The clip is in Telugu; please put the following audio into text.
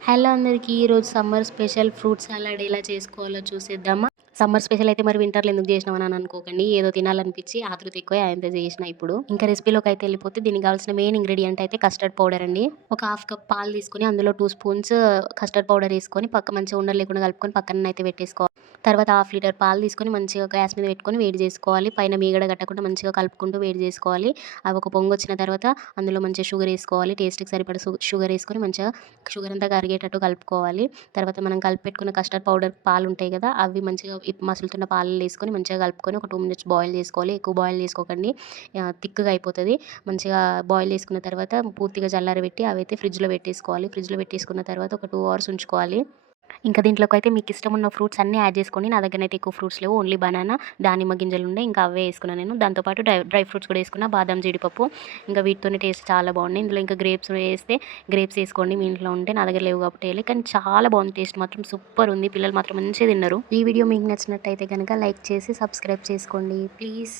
హలో అందరికీ. ఈరోజు సమ్మర్ స్పెషల్ ఫ్రూట్ సలాడ్ ఎలా చేసుకోవాలో చూసేద్దామా? సమ్మర్ స్పెషల్ అయితే మరి వింటర్‌లో ఎందుకు చేసినావు అని అనుకోకండి. ఏదో తినాలనిపించి ఆతృత ఎక్కువై అంతే చేసినా ఇప్పుడు. ఇంకా రెసిపీలోకి అయితే వెళ్ళిపోతే దీనికి కావాల్సిన మెయిన్ ఇంగ్రీడియంట్ అయితే కస్టర్డ్ పౌడర్ అండి. ఒక హాఫ్ కప్ పాలు తీసుకొని అందులో 2 స్పూన్స్ కస్టర్డ్ పౌడర్ వేసుకొని మంచిగా ఉండలు లేకుండా కలుపుకొని పక్కననైతే పెట్టేసుకోవాలి. తర్వాత హాఫ్ లీటర్ పాలు తీసుకొని మంచిగా గ్యాస్ మీద పెట్టుకొని వేడి చేసుకోవాలి. పైన మీగడ కట్టకుండా మంచిగా కలుపుకుంటూ వేడి చేసుకోవాలి. అవి ఒక పొంగొచ్చిన తర్వాత అందులో మంచిగా షుగర్ వేసుకోవాలి. టేస్ట్‌కి సరిపడా షుగర్ వేసుకొని మంచిగా షుగర్ అంతా కరిగేటట్టు కలుపుకోవాలి. తర్వాత మనం కలిపి పెట్టుకున్న కస్టర్డ్ పౌడర్ పాలుంటాయి కదా! అవి మంచిగా మసులుతున్న పాలల్లో వేసుకొని మంచిగా కలుపుకొని ఒక 2 మినిట్స్ బాయిల్ చేసుకోవాలి. ఎక్కువ బాయిల్ చేసుకోకండి. థిక్‌గా అయిపోతది. మంచిగా బాయిల్ చేసుకున్న తర్వాత పూర్తిగా చల్లారబెట్టి అవైతే ఫ్రిడ్జ్‌లో పెట్టేసుకోవాలి. ఫ్రిడ్జ్‌లో పెట్టేసుకున్న తర్వాత ఒక 2 అవర్స్ ఉంచుకోవాలి. ఇంకా దీంట్లోకైతే మీకు ఇష్టమున్న ఫ్రూట్స్ అన్నీ యాడ్ చేసుకోండి. నా దగ్గరనైతే ఎక్కువ ఫ్రూట్స్ లేవు. ఓన్లీ బనానా, దానిమ్మ గింజలుండే. ఇంకా అవే ఏసుకున్నాను నేను. దాంతో పాటు డ్రై ఫ్రూట్స్ కూడా ఏసుకున్నా. బాదం, జీడిపప్పు. ఇంకా వీటితోనే టేస్ట్ చాలా బాగున్నాయి. ఇందులో ఇంకా గ్రేప్స్ వేస్తే గ్రేప్స్ ఏసుకోండి మీ ఇంట్లో ఉంటే. నా దగ్గర లేవు కాబట్టి వేయలే. కానీ చాలా బాగుంది. టేస్ట్ మాత్రం సూపర్ ఉంది. పిల్లలు మాత్రం మంచిగా తిన్నారు. ఈ వీడియో మీకు నచ్చినట్టయితే కనుక లైక్ చేసి సబ్స్క్రైబ్ చేసుకోండి ప్లీజ్.